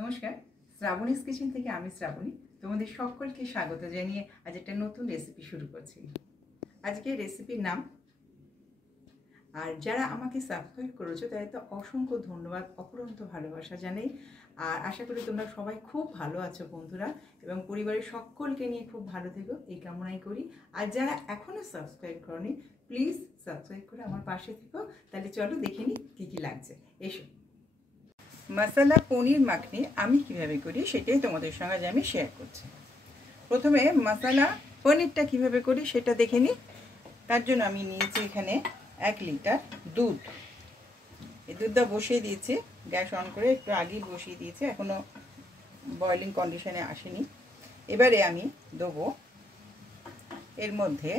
নমস্কার, শ্রাবণীস কিচেন থেকে আমি শ্রাবণী তোমাদের সকলকে স্বাগত জানিয়ে আজ একটা নতুন রেসিপি শুরু করছি। আজকে রেসিপির নাম, আর যারা আমাকে সাবস্ক্রাইব করেছো তাদের তো অসংখ্য ধন্যবাদ, অপরন্ত ভালোবাসা জানাই। আর আশা করি তোমরা সবাই খুব ভালো আছো বন্ধুরা, এবং পরিবারের সকলকে নিয়ে খুব ভালো থেকো এই কামনাই করি। আর যারা এখনও সাবস্ক্রাইব করনি প্লিজ সাবস্ক্রাইব করে আমার পাশে থেকো। তাহলে চলো দেখে নিই কী কী লাগছে। এসো, মশলা পনির মাখনি আমি কিভাবে করি সেটাই তোমাদের সঙ্গে আমি শেয়ার করছি। প্রথমে মশলা পনিরটা কিভাবে করি সেটা দেখে নিই। তার জন্য আমি নিয়েছি এখানে 1 লিটার দুধ। এই দুধটা বসিয়ে দিয়েছি, গ্যাস অন করে একটু আগেই বসিয়ে দিয়েছি, এখনো বয়লিং কন্ডিশনে আসেনি। এবারে আমি দেবো এর মধ্যে,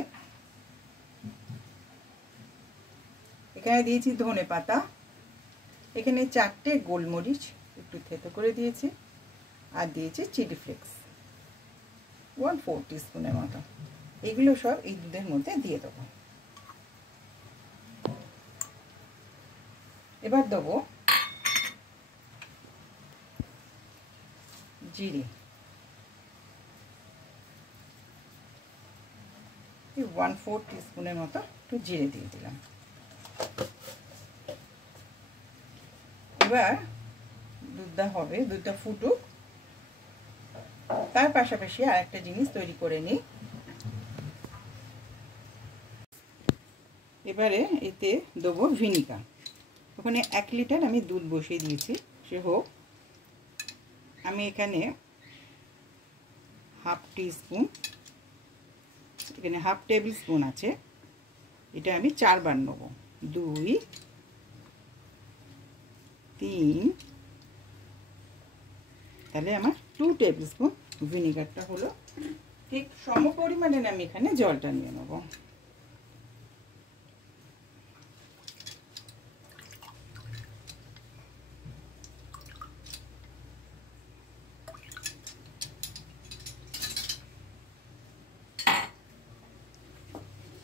এখানে দিয়েছি ধনে পাতা, এখানে 4টে গোলমরিচ একটু থেতো করে দিয়েছি, আর দিয়েছি চিলি ফ্লেক্স 1/4 টিস্পুনের মতো। এগুলো সব এই দুধের মধ্যে দিয়ে দেবো। এবার দেবো জিরে, 1/4 টিস্পুনের মতো একটু জিরে দিয়ে দিলাম। এবার দুধটা ফুটুক, তার পাশাপাশি আর একটা জিনিস তৈরি করে নিই। এবারে এতে দেবো ভিনিগার। ওখানে 1 লিটার আমি দুধ বসিয়ে দিয়েছি, সে হোক। আমি এখানে 1/2 টিস্পুন, এখানে 1/2 টেবিল স্পুন আছে, এটা আমি 4 বার নেবো। 2, 3, তাহলে আমার 2 টেবিল স্পুন ভিনিগারটা হলো। ঠিক সম পরিমাণে আমি এখানে জলটা নিয়ে নেব।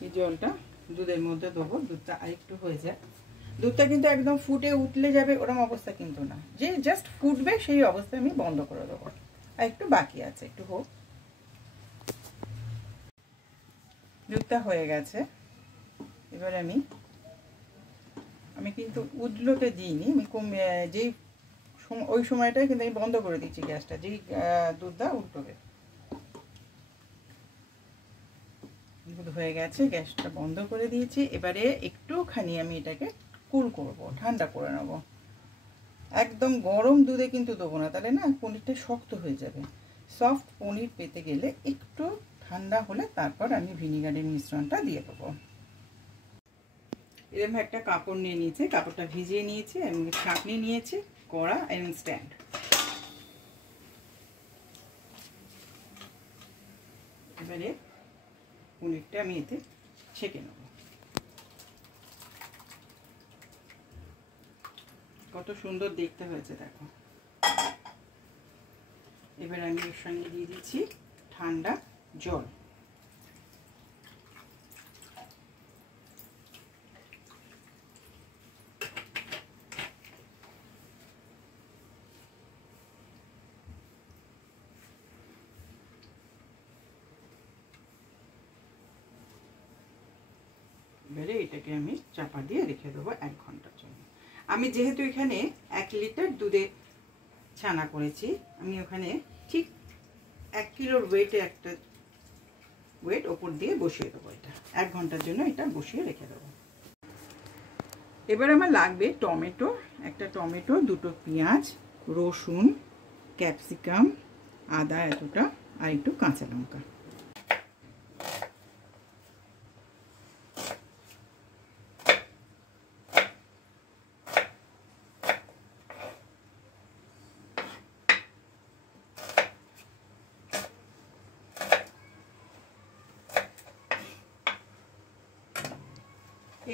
এই জলটা দুধের মধ্যে দেবো। দুধটা আরেকটু হয়ে যায়, দুধটা কিন্তু একদম ফুটে উঠলে যাবে ওরকম অবস্থা কিন্তু না, যে জাস্ট ফুটবে সেই অবস্থায় আমি বন্ধ করে দেবো। আর একটু বাকি আছে, একটু হোক। দুধটা হয়ে গেছে। এবার আমি কিন্তু উদলোতে দিইনি, আমি যেই ওই সময়টায় কিন্তু আমি বন্ধ করে দিচ্ছি গ্যাসটা, যেই দুধটা উল্টোবে। দুধ হয়ে গেছে, গ্যাসটা বন্ধ করে দিয়েছি। এবারে একটুখানি আমি এটাকে কুল করব, ঠান্ডা করে নেব। একদম গরম দুধে কিন্তু দেবো না, তাহলে না পনিরটা শক্ত হয়ে যাবে। সফট পনির পেতে গেলে একটু ঠান্ডা হলে তারপর আমি ভিনিগারের মিশ্রণটা দিয়ে দেবো। এরকম একটা কাপড় নিয়ে নিয়েছি, কাপড়টা ভিজিয়ে নিয়েছি, এবং ছাঁকনি নিয়েছি, কড়া এবং স্ট্যান্ড। এবারে পনিরটা আমি এতে ছেঁকে নেব। কত সুন্দর দেখতে হয়েছে দেখো। এবার আমি এর সঙ্গে দিয়ে দিচ্ছি ঠান্ডা জল। এবারে এটাকে আমি চাপা দিয়ে রেখে দেবো 1 ঘন্টার জন্য। আমি যেহেতু এখানে 1 লিটার দুধে ছানা করেছি, আমি ওখানে ঠিক 1 কিলোর ওয়েটে একটা ওয়েট ওপর দিয়ে বসিয়ে দেবো। এটা 1 ঘন্টার জন্য এটা বসিয়ে রেখে দেবো। এবার আমার লাগবে টমেটো, একটা টমেটো, 2টো পেঁয়াজ, রসুন, ক্যাপসিকাম, আদা এতটা, আর একটু কাঁচা লঙ্কা।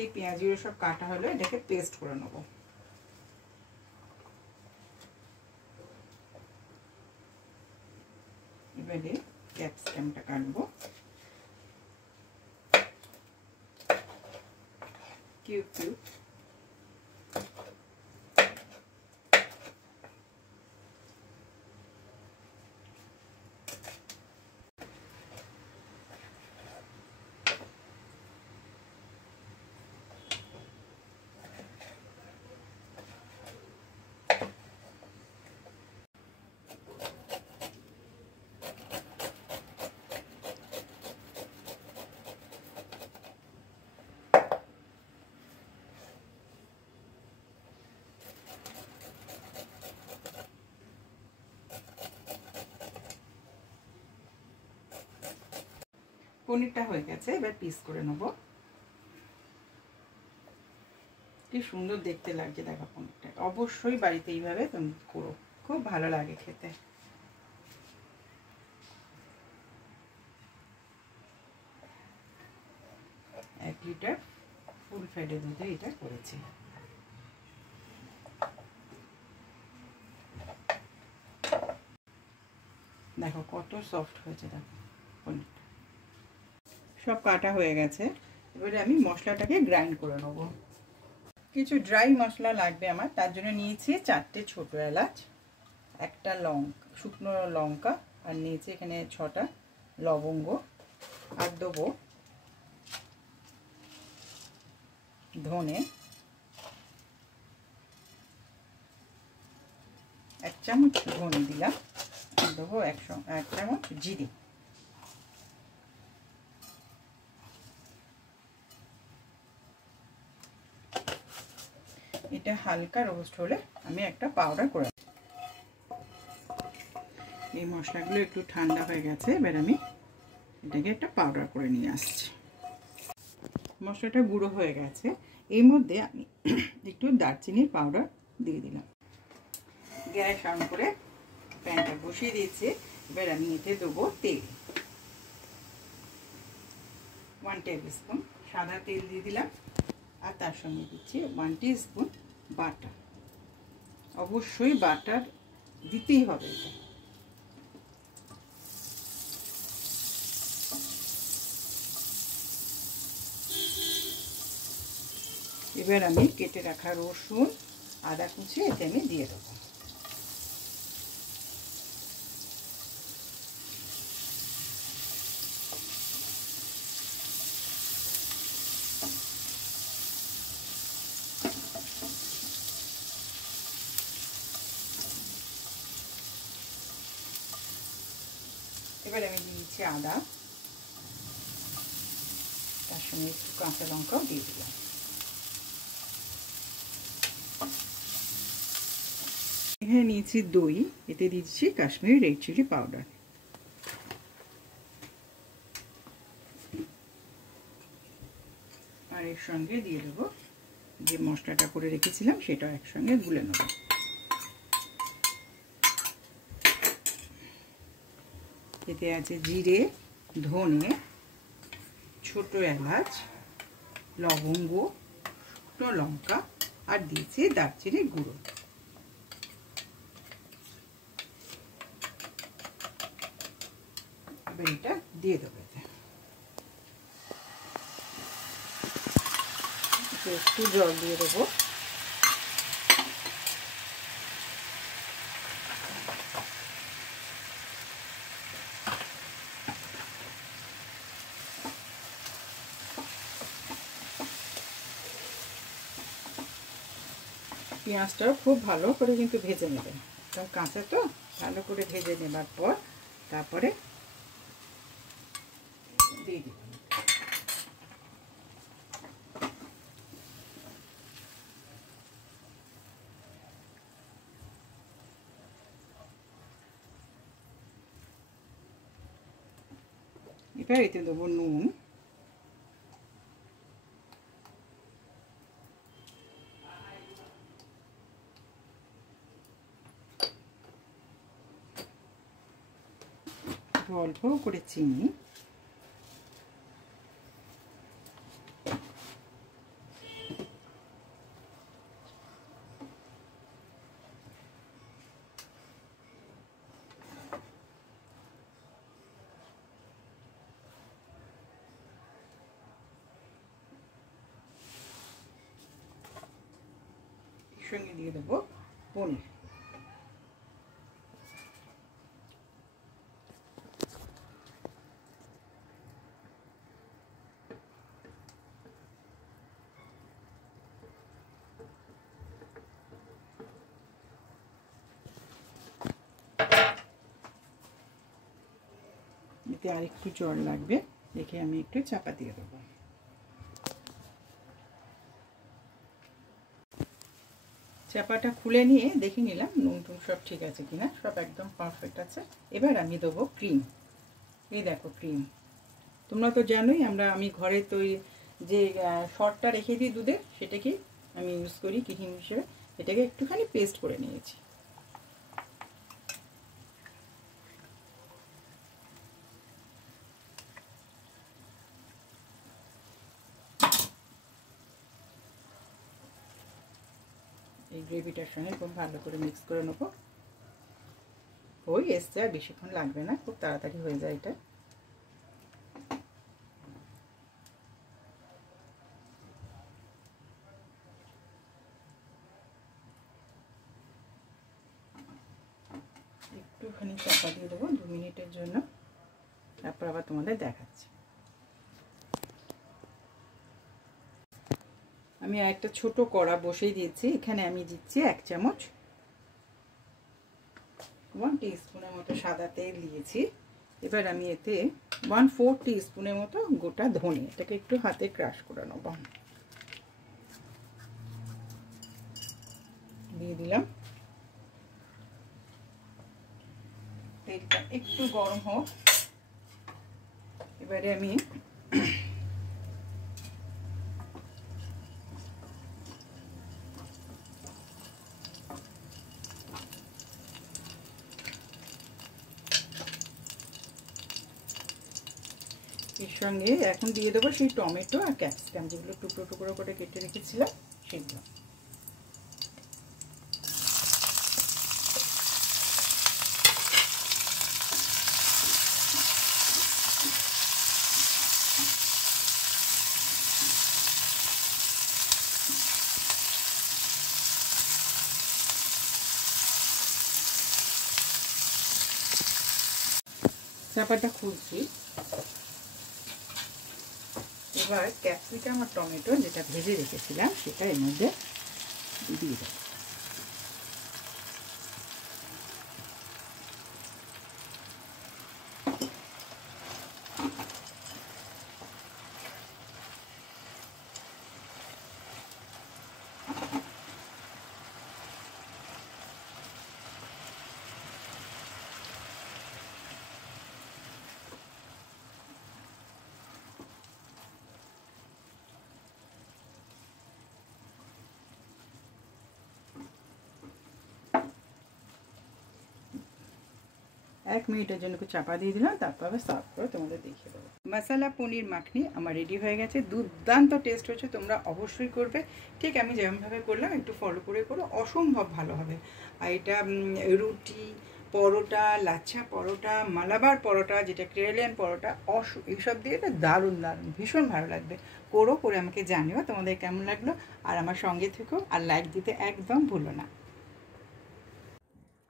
এই পেঁয়াজগুলো সব কাটা হলো, এটাকে পেস্ট করে নেব। এবারে ক্যাপসিকামটা কাটবো কিউব কিউব। পনিরটা হয়ে গেছে, এবার পিস করে নেব। কি সুন্দর দেখতে লাগছে দেখো পনিরটা। অবশ্যই বাড়িতে এইভাবে তুমি করো, খুব ভালো লাগে খেতে। 1 লিটার ফুল ফ্যাটের দুধে এটা করেছি। দেখো কত সফট হয়েছে, দেখো পনিরটা সব কাটা হয়ে গেছে। এবারে আমি মশলাটাকে গ্রাইন্ড করে নেব। কিছু ড্রাই মশলা লাগবে আমার, তার জন্য নিয়েছি 4টে ছোট এলাচ, একটা শুকনো লঙ্কা, আর নিয়েছি এখানে 6টা লবঙ্গ, আর দেবো ধনে 1 চামচ ধনে দিলাম, দেবো 1 চামচ জিরে, এটা হালকা রোস্ট হলে আমি একটা পাউডার করে। এই মশলাগুলো একটু ঠান্ডা হয়ে গেছে, এবার আমি এটাকে একটা পাউডার করে নিয়ে আসছি। মশলাটা গুঁড়ো হয়ে গেছে, এর মধ্যে আমি একটু দারচিনির পাউডার দিয়ে দিলাম। গ্যাস অন করে প্যানটা বসিয়ে দিয়েছি। এবার আমি এতে দেবো তেল, 1 টেবিল স্পুন সাদা তেল দিয়ে দিলাম, আর তার সঙ্গে দিচ্ছি 1 টিস্পুন বাটার। অবশ্যই বাটার দিতেই হবে এটা। এবার আমি কেটে রাখা রসুন আদা কুচি এতে আমি দিয়ে দেবো। এবার আমি দিয়েছি আদা, তার সঙ্গে একটু কাঁচা লঙ্কাও দিয়ে দিলাম। এখানে নিয়েছি দই, এতে দিচ্ছি কাশ্মীরি রেড চিলি পাউডার। আর এর সঙ্গে দিয়ে দেবো যে মশলাটা করে রেখেছিলাম, সেটা একসঙ্গে গুলে নেব। এতে আছে জিরে, ধনে, ছোট এলাচ, লবঙ্গ, শুকনো লঙ্কা, আর দিয়েছি দারচিনির গুঁড়ো। এবার এটা দিয়ে দেবো। একটু জল দিয়ে দেবো। পেঁয়াজটাও খুব ভালো করে কিন্তু ভেজে নেবেন, কারণ কাঁচা তো। ভালো করে ভেজে নেবার পর তারপরে দিয়ে দিবেন। এবার এতে দেবো নুন, অল্প করে চিনি, সঙ্গে দিয়ে দেবো পনির। এতে আর একটু জল লাগবে, দেখে আমি একটু চাপা দিয়ে দেবো। চাপাটা খুলে নিয়ে দেখে নিলাম নুন টুন সব ঠিক আছে কিনা, সব একদম পারফেক্ট আছে। এবার আমি দেবো ক্রিম। এই দেখো ক্রিম, তোমরা তো জানোই আমি ঘরে তৈরি যে শর্টটা রেখে দিই দুধের, সেটাকে আমি ইউজ করি ক্রিম হিসেবে। এটাকে একটুখানি পেস্ট করে নিয়েছি। এই গ্রেভিটার সঙ্গে খুব ভালো করে মিক্স করে নেবো। হয়ে এসছে, আর বেশিক্ষণ লাগবে না, খুব তাড়াতাড়ি হয়ে যায় এটা। একটুখানি চাপা দিয়ে দেবো 2 মিনিটের জন্য, তারপর আবার তোমাদের দেখাচ্ছি। আমি একটা ছোট কড়া বসিয়ে দিয়েছি, এখানে আমি দিচ্ছি 1 চামচ 1 টিস্পুনের মতো সাদা তেল দিয়েছি। এবার আমি এতে 1/4 টিস্পুনের মতো গোটা ধনে, এটাকে একটু হাতে ক্রাশ করে নেব, দিয়ে দিলাম। তেলটা একটু গরম হোক। এবারে আমি এর সঙ্গে এখন দিয়ে দেবো সেই টমেটো আর ক্যাপসিকাম, যেগুলো টুকরো টুকরো করে কেটে রেখেছিলাম সেগুলো। চাপাটা খুলছি। এবার ক্যাপসিকাম আর টমেটো যেটা ভেজে রেখেছিলাম সেটা এর মধ্যে দিয়ে দেবো। এক মিনিটের জন্য চাপা দিয়ে দিলাম, তারপর আবার সার্ভ করে তোমাদের দেখিয়ে দেবো। মশলা পনির মাখনি আমার রেডি হয়ে গেছে, দুর্দান্ত টেস্ট হচ্ছে, তোমরা অবশ্যই করবে। ঠিক আমি যেমনভাবে করলাম একটু ফলো করে করো, অসম্ভব ভালো হবে। আর এটা রুটি, পরোটা, লাচ্ছা পরোটা, মালাবার পরোটা, যেটা কেরালিয়ান পরোটা, এইসব দিয়ে এটা দারুণ দারুণ ভীষণ ভালো লাগবে। করে আমাকে জানিও তোমাদের কেমন লাগলো, আর আমার সঙ্গে থেকো, আর লাইক দিতে একদম ভুলো না।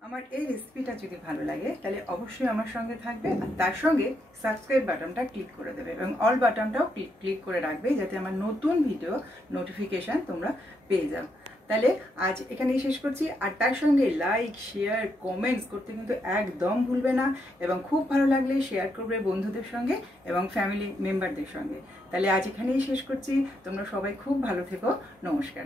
আমার এই রেসিপিটা যদি ভালো লাগে তাহলে অবশ্যই আমার সঙ্গে থাকবে, আর তার সঙ্গে সাবস্ক্রাইব বাটনটা ক্লিক করে দেবে এবং অল বাটনটাও ক্লিক করে রাখবে, যাতে আমার নতুন ভিডিও নোটিফিকেশান তোমরা পেয়ে যাও। তাহলে আজ এখানেই শেষ করছি, আর তার সঙ্গে লাইক, শেয়ার, কমেন্টস করতে কিন্তু একদম ভুলবে না, এবং খুব ভালো লাগলে শেয়ার করবে বন্ধুদের সঙ্গে এবং ফ্যামিলি মেম্বারদের সঙ্গে। তাহলে আজ এখানেই শেষ করছি, তোমরা সবাই খুব ভালো থেকো, নমস্কার।